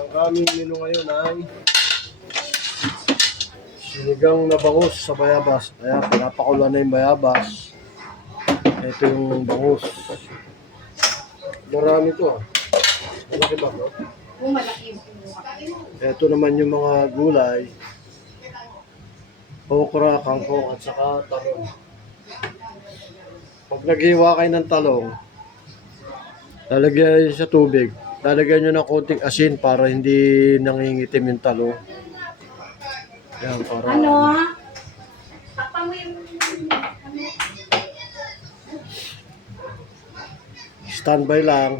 Ang aming menu ngayon ay sinigang na bangus sa bayabas. Ayan, pinapakulan na yung bayabas. Ito yung bangus. Marami to ah. Malaki ba ito? Malaki. Ito naman yung mga gulay. Okra, kangkong at saka talong. Pag naghiwa kayo ng talong, lalagyan sa tubig. Lalagyan nyo ng konting asin para hindi nangingitim yung talong. Yan, para Takpan mo yung standby lang.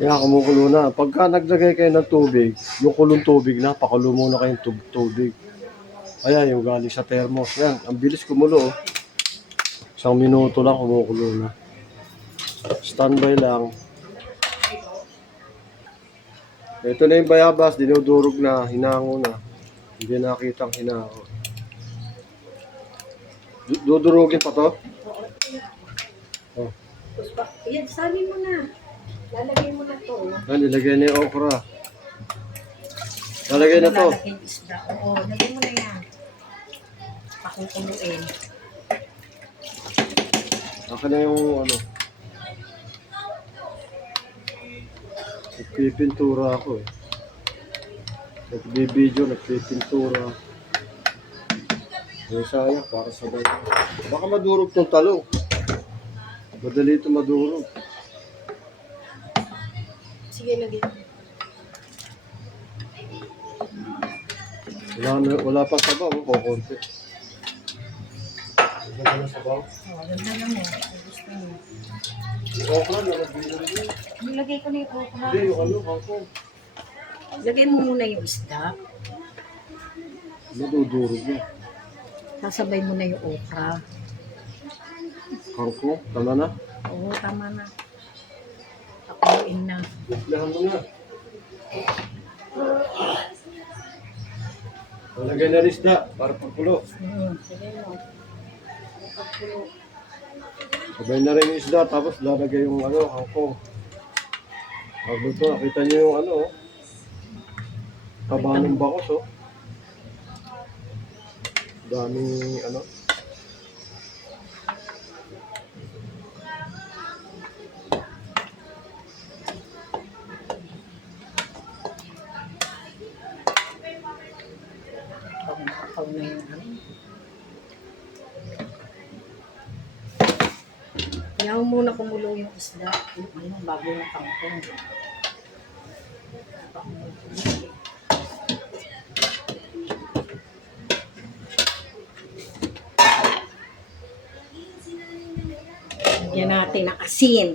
Yan, kumukulo na. Pagka naglagay kayo ng tubig, yung kulong tubig na, pakulo muna kayong tubig. Ayan, yung galing sa thermos. Yan, ang bilis kumulo. Oh. 1 minuto lang kumukulo na. Standby lang. Ito na yung bayabas, dinudurog na, hinango na. Hindi nakitang hinango. Dudurugin pa to? Oh. yan, sabi mo na. Lalagay mo na to. Yan, ilagay na yung okra. Lalagay na to. Lalagay yung isda. Oo, lagay mo na yan. Pakukuluin. Akin na yung ano. Nagpipintura ako eh. Nagbibideo, nagpipintura. Ay sayang, para sa bayo. Baka madurog tong talong. Madali ito madurog. Sige, lagay. Wala pa sabaw, kukunti. Wala pa na sabaw. Oo, ganda lang mo. Gusto mo. Yung okra, nalagay rin. Nilagay ko na yung okra. Hindi, yung ano, kangkong. Lagay mo muna yung isda. Madudurog na. Sasabay mo na yung okra. Kangkong, tama na. Oo, tama na. Pakuloyin na. Lahan mo na. Lagay na rin isda para pagpulo. Sige mo. Pagkulo. Sabay na rin yung isda, tapos lalagay yung ano, kangkong. Pag ito, nakita niyo yung ano, oh. Taba ng bakos, oh. Daming ano. Pag na yung ano. Iyaw muna kumulo yung isda. Yung ano, bago yung kangkong. Lagyan natin ng asin.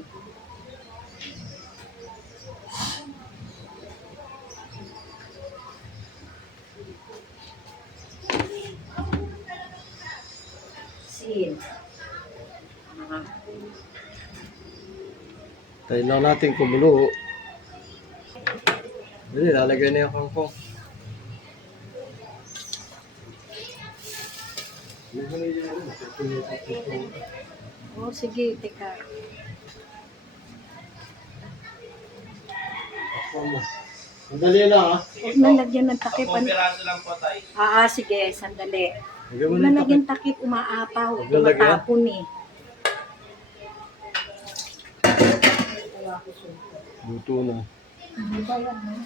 Asin. Tayo lang natin kumulo. Hindi, lalagay na yung kangkong. Oh, sige, teka. Sandali lang ha. Huwag na lagyan ng takip. Piraso lang po tayo. Sige, sandali. Lagyan mo Huwag na na yung lagyan takip, umaapaw. Huwag na lagyan. Tumatapon eh. luto na. Ano ba yan?